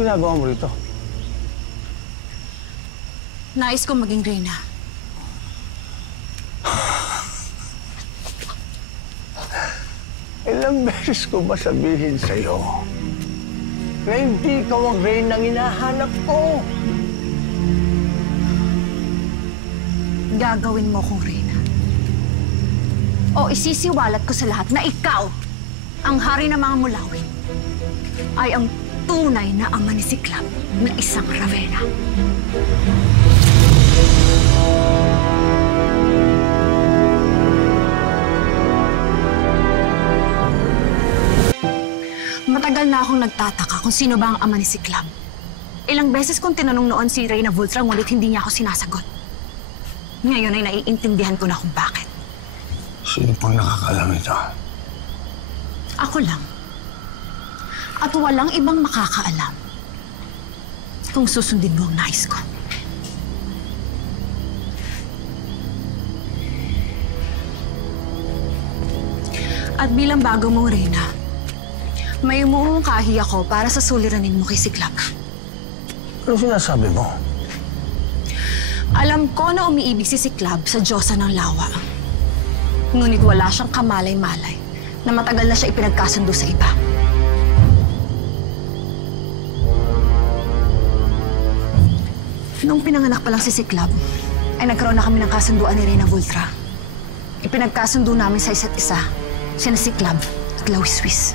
Anong ginagawa mo rito? Nais ko maging reyna. Ilang beses ko ba sabihin sa'yo na hindi ka ang reynang hinahanap ko? Gagawin mo kong reyna. O isisiwalat ko sa lahat na ikaw, ang hari ng mga mulawin, ay ang tunay na ama ni Ciclab na isang Ravenna. Matagal na akong nagtataka kung sino ba ang ama ni Ciclab. Ilang beses kong tinanong noon si Reyna Vultra, ngunit hindi niya ako sinasagot. Ngayon ay naiintindihan ko na kung bakit. Sino pang nakakaalam ito? Ako lang. At walang ibang makakaalam kung susundin mo ang nais ko. At bilang bago mong reyna, may umungkahi ako para sa suliranin mo kay Ciclab. Ano sinasabi mo? Alam ko na umiibig si Ciclab sa Diyosa ng Lawa. Ngunit wala siyang kamalay-malay na matagal na siya ipinagkasundo sa iba. Nung pinanganak pa lang si Ciclab, ay nagkaroon na kami ng kasunduan ni Reyna Vultra. Ipinagkasundo namin sa isa't isa, sina Ciclab at Lawiswis.